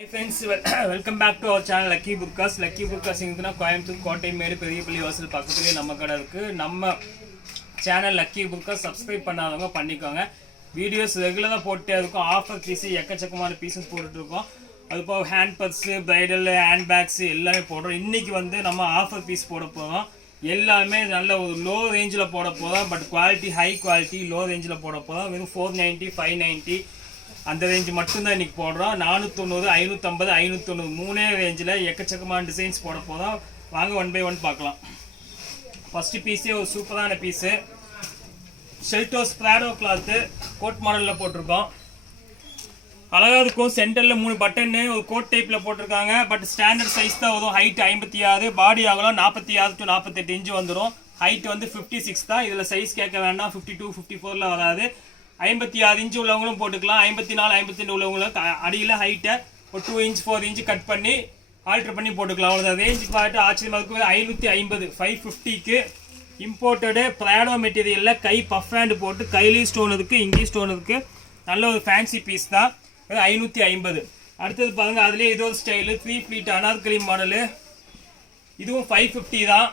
Hi friends welcome back to our channel lucky புக்காஸ் lucky புக்காஸ் எங்கன்னா கோயம்புத்தூர் கோட்டைமேடு பெரியப்பள்ளி வாசல் பக்கத்துலேயே நம்ம கடை இருக்குது நம்ம சேனல் லக்கி புக்காஸ் சப்ஸ்கிரைப் பண்ணாதவங்க பண்ணிக்கோங்க. வீடியோஸ் ரெகுலராக போட்டே இருக்கும். ஆஃபர் பீஸு எக்கச்சக்கமான பீசஸ் போட்டுட்ருக்கோம் அது போக hand purse bridal hand bags எல்லாமே போடுறோம். இன்றைக்கி வந்து நம்ம ஆஃபர் பீஸ் போட போகிறோம் எல்லாமே நல்ல ஒரு லோ ரேஞ்சில் போட போகிறோம் but quality high quality low ரேஞ்சில் போட போகிறோம் வெறும் ஃபோர் நைன்ட்டி ஃபைவ் நைன்ட்டி அந்த ரேஞ்ச் மட்டும்தான் இன்றைக்கி போடுறோம். நானூற்றொண்ணூறு ஐநூற்றம்பது ஐநூற்றொண்ணூறு மூணே ரேஞ்சில் எக்கச்சக்கமான டிசைன்ஸ் போட போதும் வாங்க ஒன் பை ஒன் பார்க்கலாம். ஃபஸ்ட்டு பீஸே ஒரு சூப்பரான பீஸு ஷெல்டோஸ் ப்ராடோ கிளாத்து கோட் மாடலில் போட்டிருக்கோம். அழகாக இருக்கும். சென்டரில் மூணு பட்டன்னு ஒரு கோட் டைப்பில் போட்டிருக்காங்க. பட் ஸ்டாண்டர்ட் சைஸ் தான் வரும். ஹைட் ஐம்பத்தி ஆறு பாடி ஆகலாம் நாற்பத்தி ஆறு டு நாற்பத்தெட்டு இன்ச்சு வந்துடும் ஹைட் வந்து ஃபிஃப்டி சிக்ஸ் தான். இதில் சைஸ் கேட்க வேண்டாம். ஃபிஃப்டி டூ ஃபிஃப்டி ஃபோரில் வராது. ஐம்பத்தி ஆறு இன்ச்சு உள்ளவங்களும் போட்டுக்கலாம். ஐம்பத்தி நாலு ஐம்பத்தி ரெண்டு உள்ளவங்களும் அடியில் ஹைட்டை ஒரு two inch four inch cut பண்ணி ஆல்ட்ரு பண்ணி போட்டுக்கலாம். அவ்வளோதான் ரேஞ்ச் பார்த்து ஆச்சரியமாக ஐநூற்றி ஐம்பது ஃபைவ் ஃபிஃப்டிக்கு இம்போர்ட்டடு ப்ராடோ மெட்டீரியலில் கை பஃப் ஹேண்டு போட்டு கையிலையும் ஸ்டோன் இருக்குது இங்கேயும் ஸ்டோன் இருக்குது நல்ல ஒரு ஃபேன்சி பீஸ் தான். ஐநூற்றி ஐம்பது. அடுத்தது பாருங்க அதுலேயே இது ஒரு style three pleat Anarkali model இதுவும் ஃபைவ் ஃபிஃப்டி தான்.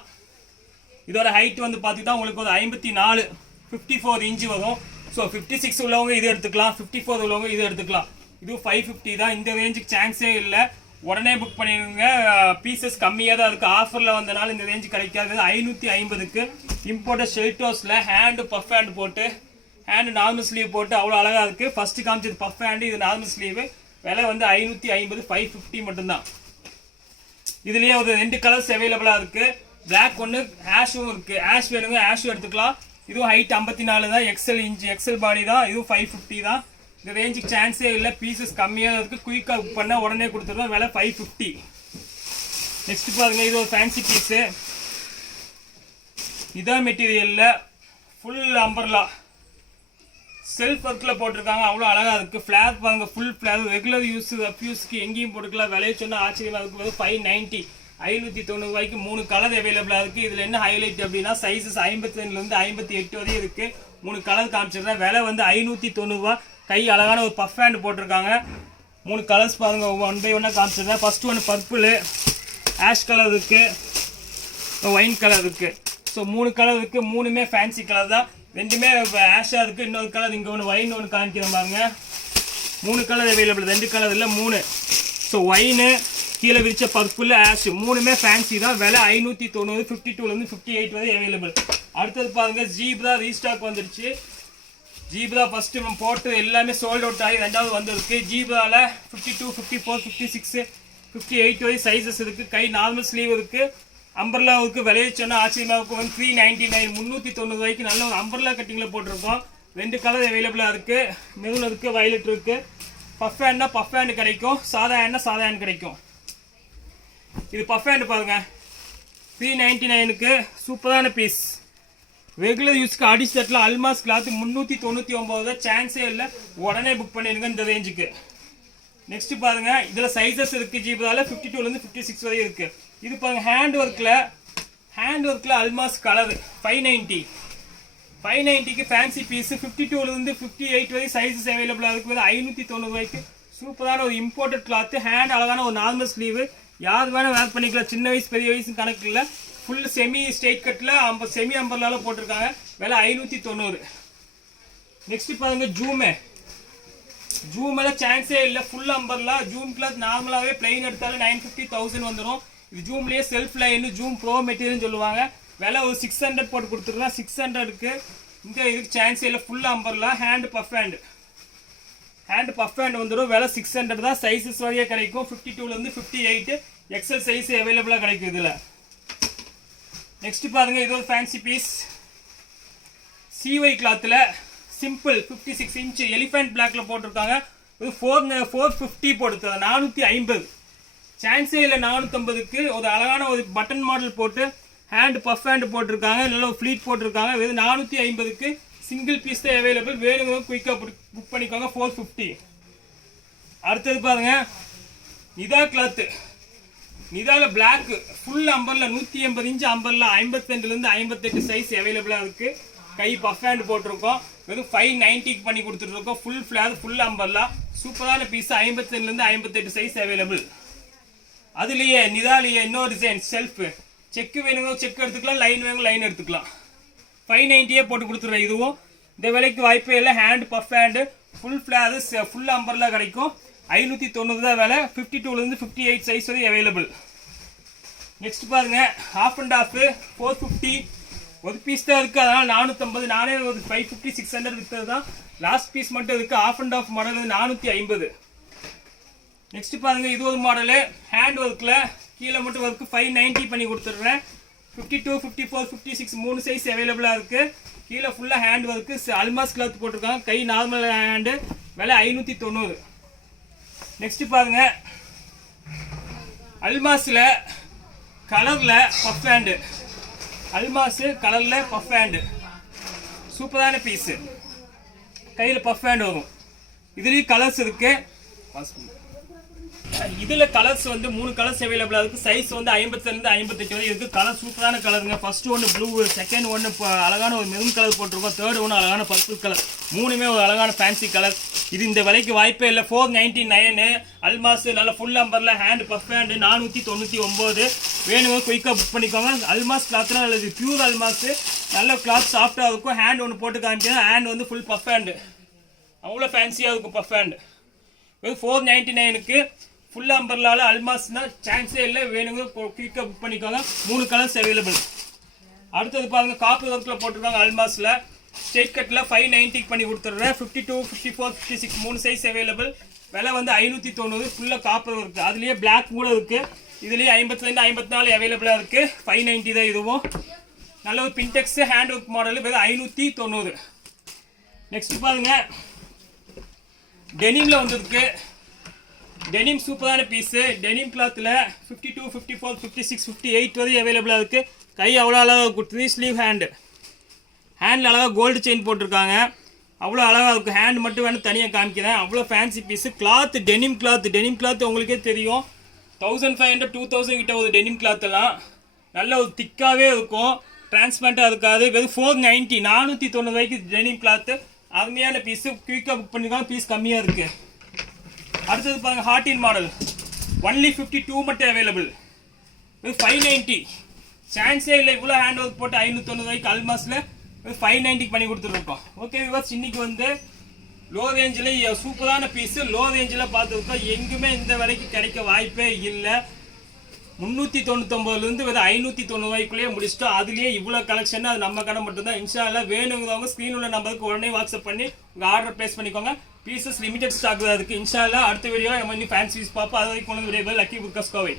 இதோட ஹைட் வந்து பார்த்தீங்கன்னா உங்களுக்கு ஒரு ஐம்பத்தி நாலு ஃபிஃப்டி ஃபோர் இன்ச்சு வரும். ஸோ ஃபிஃப்டி சிக்ஸ் உள்ளவங்க இது எடுத்துக்கலாம் ஃபிஃப்டி ஃபோர் உள்ளவங்க இது எடுத்துக்கலாம். இது ஃபைவ் ஃபிஃப்டி தான். இந்த ரேஞ்சுக்கு சான்ஸே இல்லை. உடனே புக் பண்ணிடுங்க பீசஸ் கம்மியாக தான் இருக்குது ஆஃபரில் வந்தனால இந்த ரேஞ்சு கிடைக்காது. ஐநூற்றி ஐம்பதுக்கு இம்போர்ட்டட் ஷெல்டோஸில் ஹேண்டு பஃப் ஹேண்டு போட்டு ஹேண்டு நார்மல் ஸ்லீவ் போட்டு அவ்வளோ அழகாக இருக்குது ஃபஸ்ட்டு காமிச்சது பஃப் ஹேண்டு இது நார்மல் ஸ்லீவு விலை வந்து ஐநூற்றி ஐம்பது ஃபைவ் ஃபிஃப்டி மட்டும்தான். இதுலேயே ஒரு ரெண்டு கலர்ஸ் அவைலபிளாக இருக்குது பிளாக் ஒன்று ஆஷும் இருக்குது ஆஷ் வேணுங்க ஆஷும் எடுத்துக்கலாம். இதுவும் ஹைட் ஐம்பத்தி நாலு தான் எக்ஸல் இன்ச் எக்ஸல் பாடி தான் இதுவும் ஃபைவ் ஃபிஃப்டி தான். இந்த ரேஞ்சுக்கு சான்ஸே இல்லை பீசஸ் கம்மியாக இருக்குது குயிக்காக புக் பண்ணால் உடனே கொடுத்துருவோம் விலை ஃபைவ் ஃபிஃப்டி நெக்ஸ்ட் பாருங்கள் இது ஒரு ஃபேன்சி பீஸு இதான் மெட்டீரியலில் ஃபுல் அம்பர்லா செல்ஃப் ஒர்க்கில் போட்டிருக்காங்க அவ்வளோ அழகாக இருக்குது ஃப்ளேர் பாருங்கள் ஃபுல் ஃப்ளார் ரெகுலர் யூஸ் யூஸ்க்கு எங்கேயும் போட்டுக்கலாம். விலையை சொன்னால் ஆச்சரியமாக இருக்கும். ஃபைவ் நைன்ட்டி ஐநூற்றி தொண்ணூறுபாய்க்கு மூணு கலர் அவைலபிளாக இருக்குது இதில் என்ன ஹைலைட் அப்படின்னா சைஸஸ் ஐம்பத்தி ரெண்டுலேருந்து ஐம்பத்தி எட்டு வரையும் இருக்குது மூணு கலர் காமிச்சிடுறேன் விலை வந்து ஐநூற்றி தொண்ணூறுரூவா கை அழகான ஒரு பஃப் ஹேண்ட் போட்டிருக்காங்க. மூணு கலர்ஸ் பாருங்க ஒன் பை ஒன்னாக காமிச்சிடுறேன் ஃபர்ஸ்ட் ஒன்று பர்பிள் ஆஷ் கலர் இருக்குது ஒயின் கலர் இருக்கு. ஸோ மூணு கலர் இருக்கு. மூணுமே ஃபேன்சி கலர் தான். ரெண்டுமே ஆஷாக இருக்கு. இன்னொரு கலர் இங்கே ஒன்று ஒயின் ஒன்று காமிக்கிறேன் பாருங்க. மூணு கலர் அவைலபிள் ரெண்டு கலர் இல்லை மூணு. ஸோ ஒயின்னு கீழே விரிச்ச பர்பிள் ஆஷ் மூணுமே ஃபேன்சி தான். விலை ஐநூற்றி தொண்ணூறு ஃபிஃப்டி டூலேருந்து ஃபிஃப்டி எயிட் வரை அவைலபிள் அடுத்தது பாருங்கள் ஜீப்ரா ரீஸ்டாக் வந்துடுச்சு. ஜீப்ரா ஃபஸ்ட்டு நம்ம போட்டு எல்லாமே சோல்ட் அவுட் ஆகி ரெண்டாவது வந்திருக்கு. ஜீப்ராவில் fifty two fifty four fifty six fifty eight வரை சைஸஸ் இருக்குது கை நார்மல் ஸ்லீவ் இருக்குது அம்பர்லாவுக்கு விளைய சொன்னால் ஆச்சரியமா இருக்கும் வந்து த்ரீ நைன்டி நைன் முந்நூற்றி தொண்ணூறு ரூபாய்க்கு நல்ல ஒரு அம்பர்லா கட்டிங்கில் போட்டிருக்கோம். ரெண்டு கலர் அவைலபிளாக இருக்குது மெரூன் இருக்குது வயலட் இருக்குது பஃப் ஹேண்ட்னா பஃப் ஹேண்ட் கிடைக்கும். சாதா ஹேண்ட்னா சாதா ஹேண்ட் கிடைக்கும். இது பஃப் ஹேண்டு பாருங்கள் த்ரீ நைன்டி நைனுக்கு சூப்பரான பீஸ் ரெகுலர் யூஸ்க்கு அடி அல்மாஸ் கிளாத் முந்நூற்றி தொண்ணூற்றி ஒம்பது தான். சான்ஸே இல்லை. உடனே புக் பண்ணிடுங்க இந்த ரேஞ்சுக்கு நெக்ஸ்ட் பாருங்க. இதில் சைஸஸ் இருக்குது ஜீப்ரால ஃபிஃப்டி டூலேருந்து ஃபிஃப்டி சிக்ஸ் வரையும் இருக்குது இது பாருங்கள் ஹேண்ட் ஒர்க்கில் ஹேண்ட் ஒர்க்கில் அல்மாஸ் கலர் ஃபைவ் நைன்ட்டி ஃபைவ் நைன்ட்டிக்கு ஃபேன்சி பீஸ் ஃபிஃப்டி டூலேருந்து ஃபிஃப்டி எயிட் வரை சைஸஸ் அவைலபிளாக இருக்குது ஐநூற்றி தொண்ணூறு ரூபாய்க்கு. சூப்பரான ஒரு இம்போர்ட்டட் கிளாத்து ஹேண்ட் அழகான ஒரு நார்மல் ஸ்லீவு யார் வேணால் வேர் பண்ணிக்கலாம். சின்ன வயசு பெரிய வயசு கணக்கு இல்லை. ஃபுல் செமி ஸ்ட்ரெயிட் கட்டில் ஐம்பது செமி அம்பர்லால போட்டிருக்காங்க. விலை ஐநூற்றி தொண்ணூறு. நெக்ஸ்ட்டு பாருங்க ஜூமே ஜூம் சான்ஸே இல்லை. ஃபுல் அம்பர்லாம் ஜூம் கிளாத் நார்மலாகவே பிளைன் எடுத்தாலும் நைன் ஃபிஃப்டி தௌசண்ட் வந்துடும் இது ஜூம்லேயே செல்ஃப் லைன் ஜூம் ப்ரோ மெட்டீரியல்னு சொல்லுவாங்க. விலை ஒரு சிக்ஸ் ஹண்ட்ரட் போட்டு கொடுத்துருக்கலாம் சிக்ஸ் ஹண்ட்ரடுக்கு இந்த இதுக்கு சான்ஸே இல்லை. Full அம்பர்லாம் hand puff hand hand puff hand வந்துடும் விலை சிக்ஸ் ஹண்ட்ரட் தான். சைஸஸ் வரையே கிடைக்கும். ஃபிஃப்டி டூலேருந்து ஃபிஃப்டி எயிட்டு எக்ஸல் சைஸ் அவைலபிளாக கிடைக்கும் இதில். நெக்ஸ்ட் பாருங்க இது ஒரு ஃபேன்சி பீஸ் சிஒய் கிளாத்தில் simple fifty six inch elephant பிளாக்ல போட்டிருக்காங்க. இது ஃபோர் ஃபோர் ஃபிஃப்டி போட்டு நானூற்றி ஐம்பது. சான்ஸே இல்லை நானூற்றம்பதுக்கு ஒரு அழகான ஒரு பட்டன் மாடல் போட்டு ஹேண்ட் பஃப் ஹேண்ட் போட்டிருக்காங்க. நல்ல ஒரு ஃப்ளீட் போட்டிருக்காங்க. வெறும் நானூற்றி ஐம்பதுக்கு சிங்கிள் பீஸ் தான் அவைலபிள் வேணுங்க குயிக்காக புக் பண்ணிக்கோங்க ஃபோர் ஃபிஃப்டி அடுத்தது பாருங்க. இதா கிளாத்து நிதால பிளாக் ஃபுல் அம்பரில் நூற்றி எண்பது இன்ச்சு அம்பர்ல ஐம்பத்தி ரெண்டுலேருந்து ஐம்பத்தெட்டு சைஸ் அவைலபிளாக இருக்குது கை பஃப் ஹேண்ட் போட்டிருக்கோம். வெறும் ஃபைவ் நைன்ட்டிக்கு பண்ணி கொடுத்துட்ருக்கோம் ஃபுல் ஃப்ளார் ஃபுல் அம்பர்லாம் சூப்பரான பீஸ் ஐம்பத்தேழுலேருந்து ஐம்பத்தெட்டு சைஸ் அவைலபிள் அதுலேயே நிதாலேயே இன்னொரு டிசைன் செல்ஃபு செக்கு வேணுங்க செக் எடுத்துக்கலாம். லைன் வேணும் லைன் எடுத்துக்கலாம். ஃபைவ் நைன்ட்டியே போட்டு கொடுத்துருவேன் இதுவும். இந்த விலைக்கு வாய்ப்பே இல்லை. Hand puff hand full flare full அம்பர்லாம் கிடைக்கும். ஐநூற்றி தொண்ணூறு தான் விலை. ஃபிஃப்டி டூலேருந்து ஃபிஃப்டி எயிட் சைஸ் வரை அவைலபிள் நெக்ஸ்ட் பாருங்க half and half four fifty ஒரு பீஸ் தான் இருக்குது அதனால் நானூற்றம்பது நானே ஒரு ஃபைவ் ஃபிஃப்டி சிக்ஸ் ஹண்ட்ரட் விற்றது தான். லாஸ்ட் பீஸ் மட்டும் இருக்குது ஆஃப் அண்ட் ஆஃப் மாடல் வந்து நானூற்றி ஐம்பது. நெக்ஸ்ட் பாருங்கள் இது ஒரு மாடலு ஹேண்ட் ஒர்க்கில் கீழே மட்டும் ஒர்க்கு ஃபைவ் நைன்ட்டி பண்ணி கொடுத்துட்றேன். Fifty two fifty four fifty six மூணு சைஸ் அவைலபிளாக இருக்குது கீழே ஃபுல்லாக ஹேண்ட் ஒர்க்கு அல்மாஸ் கிளாத் போட்டிருக்காங்க. கை நார்மல் ஹேண்டு விலை ஐநூற்றி தொண்ணூறு. நெக்ஸ்ட் பாருங்க. அல்மாஸில் கலரில் பஃப் ஹேண்டு அல்மாஸு கலரில் பஃப் ஹேண்டு சூப்பரான பீஸு கையில் பஃப் ஹேண்ட் வரும். இதுலேயும் கலர்ஸ் இருக்கு. இதில் கலர்ஸ் வந்து மூணு கலர்ஸ் அவைலபிளாக இருக்குது சைஸ் வந்து ஐம்பத்திலேருந்து ஐம்பத்தெட்டு வரை இருக்குது கலர் சூப்பரான கலருங்க ஃபர்ஸ்ட் ஒன்று ப்ளூ செகண்ட் ஒன்று அழகான ஒரு மெரூன் கலர் போட்டிருக்கோம். தேர்ட் ஒன்று அழகான பர்பிள் கலர் மூணுமே ஒரு அழகான ஃபேன்சி கலர் இது இந்த விலைக்கு வாய்ப்பே இல்லை. ஃபோர் நைன்ட்டி நைனு அல்மாஸ் நல்ல ஃபுல் நம்பரில் ஹேண்ட் பஃப் ஹேண்டு நானூற்றி தொண்ணூற்றி ஒம்பது வேணுமோ குயிக்காக புக் பண்ணிக்கோங்க. அல்மாஸ் கிளாத்னா நல்லது. பியூர் அல்மாஸ். நல்ல கிளாத் சாஃப்டாக இருக்கும். ஹேண்ட் ஒன்று போட்டு காமிக்கிறேன். ஹேண்ட் வந்து ஃபுல் பஃப் ஹேண்டு அவ்வளோ ஃபேன்சியாக இருக்கும் பஃப் ஹேண்டு வெறும் ஃபோர் நைன்ட்டி நைனுக்கு ஃபுல் அம்பர்லால் அல்மாஸ்னால் சான்ஸே இல்லை. வேணுங்க குயிக்காக புக் பண்ணிக்கோங்க. மூணு கலர்ஸ் அவைலபிள் அடுத்தது பாருங்கள் காப்பு ஒர்க்கில் போட்டிருக்காங்க அல்மாஸில். ஸ்ட்ரெயிட் கட்டில் ஃபைவ் நைன்ட்டிக்கு பண்ணி கொடுத்துட்றேன். Fifty two fifty four fifty six மூணு சைஸ் அவைலபிள் விலை வந்து ஐநூற்றி தொண்ணூறு ஃபுல்லாக காப்பர் இருக்குது அதுலேயே பிளாக் கூட இருக்குது இதுலேயே ஐம்பத்துலேருந்து ஐம்பத்தி நாலு அவைலபிளாக இருக்குது ஃபைவ் நைன்ட்டி தான் இதுவும். நல்ல ஒரு பின்டெக்ஸ் ஹேண்ட் ஒர்க் மாடல் வெறும் ஐநூற்றி தொண்ணூறு. நெக்ஸ்ட் பாருங்க. டெனிமில் வந்திருக்கு. டெனிம் சூப்பரான பீஸு டெனிம் கிளாத்தில் fifty two fifty four fifty six fifty eight வரை அவைலபிளாக இருக்குது கை அவ்வளோ அழகாக இருக்கும் ஸ்லீவ் ஹேண்டு ஹேண்டில் அழகாக கோல்டு செயின் போட்டிருக்காங்க. அவ்வளோ அழகாக இருக்கும் ஹேண்ட் மட்டும் வேணும் தனியாக காமிக்கிறேன். அவ்வளோ fancy piece cloth denim cloth denim cloth உங்களுக்கே தெரியும். Thousand five hundred two thousand கிட்ட ஒரு டெனிம் கிளாத்தெல்லாம் நல்ல ஒரு திக்காகவே இருக்கும். டிரான்ஸ்பரண்ட்டாக இருக்காது. வெறும் ஃபோர் நைன்ட்டி நானூற்றி தொண்ணூறு ரூபாய்க்கு டெனிம் கிளாத்து அருமையான பீஸு குயிக்காக புக் பண்ணிக்கலாம் பீஸ் கம்மியாக இருக்குது அடுத்தது பாருங்கள் ஹார்டின் மாடல் ஒன்லி ஃபிஃப்டி டூ மட்டும் அவைலபிள் இது ஃபைவ் நைன்ட்டி சான்ஸே இல்லை. இவ்வளோ ஹேண்ட் ஒர்க் போட்டு ஐநூற்றொண்ணூறுவாய்க்கு அல்மாஸில் ஃபைவ் நைன்ட்டிக்கு பண்ணி கொடுத்துருக்கோம். ஓகே விவாஸ் இன்னைக்கு வந்து லோ ரேஞ்சில் சூப்பரான பீஸு லோ ரேஞ்சில் பார்த்துருக்கோம். எங்குமே இந்த விலைக்கு கிடைக்க வாய்ப்பே இல்லை. முந்நூற்றி தொண்ணூத்தொம்பதுலேருந்து வெறும் ஐநூற்றி தொண்ணூறுவாய்க்குள்ளேயே முடிச்சிட்டோம். அதுலேயே இவ்வளோ கலெக்ஷன் அது நம்ம கடை மட்டும்தான். இன்ஷா வேணுங்கிறவங்க ஸ்க்ரீன் உள்ள நம்பருக்கு உடனே வாட்ஸ்அப் பண்ணி உங்கள் ஆர்டர் ப்ளேஸ் பண்ணிக்கோங்க. பீசஸ் லிமிடெட் ஸ்டாக் தான் இருக்குது இன்ஷா அடுத்த வீடியோ நம்ம இன்னும் ஃபேன்சி பீஸ் பார்ப்போம். அது வரைக்கும் கொண்டு விரைவில் லக்கி புக்கஸ் கோவை